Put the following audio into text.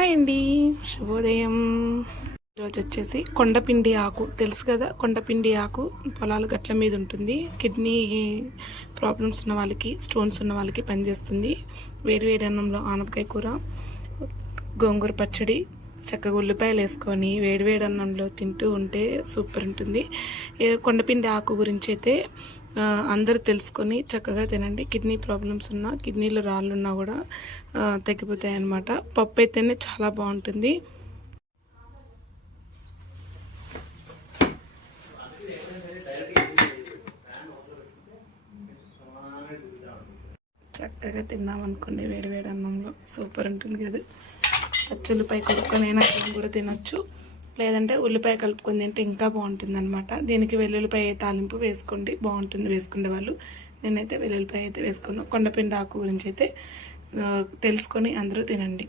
Hi అండి, శుభోదయం. ఈరోజు వచ్చేసి కొండపిండి ఆకు తెలుసు కదా. కొండపిండి ఆకు పొలాల గట్ల మీద ఉంటుంది. కిడ్నీ ప్రాబ్లమ్స్ ఉన్న వాళ్ళకి, స్టోన్స్ ఉన్న వాళ్ళకి పనిచేస్తుంది. వేడి వేడి అన్నంలో ఆనపకాయ కూర, గోంగూర పచ్చడి, చక్కగా ఉల్లిపాయలు వేసుకొని వేడి వేడి అన్నంలో తింటూ ఉంటే సూపర్ ఉంటుంది. కొండపిండి ఆకు గురించి అయితే అందరూ తెలుసుకొని చక్కగా తినండి. కిడ్నీ ప్రాబ్లమ్స్ ఉన్నా, కిడ్నీలో రాళ్ళు ఉన్నా కూడా తగ్గిపోతాయి అన్నమాట. పప్పు అయితేనే చాలా బాగుంటుంది. చక్కగా తిన్నామనుకోండి వేడి వేడి అన్నంలో సూపర్ ఉంటుంది కదా. పచ్చుల్లిపాయ కొడుకొనైనా కూడా తినొచ్చు, లేదంటే ఉల్లిపాయ కలుపుకొని తింటే ఇంకా బాగుంటుంది అనమాట. దీనికి వెల్లుల్లిపాయ తాలింపు వేసుకోండి, బాగుంటుంది వేసుకునే వాళ్ళు. నేనైతే వెల్లుల్లిపాయ అయితే వేసుకున్నాను. కొండపిండి ఆకు గురించి అయితే తెలుసుకొని అందరూ తినండి.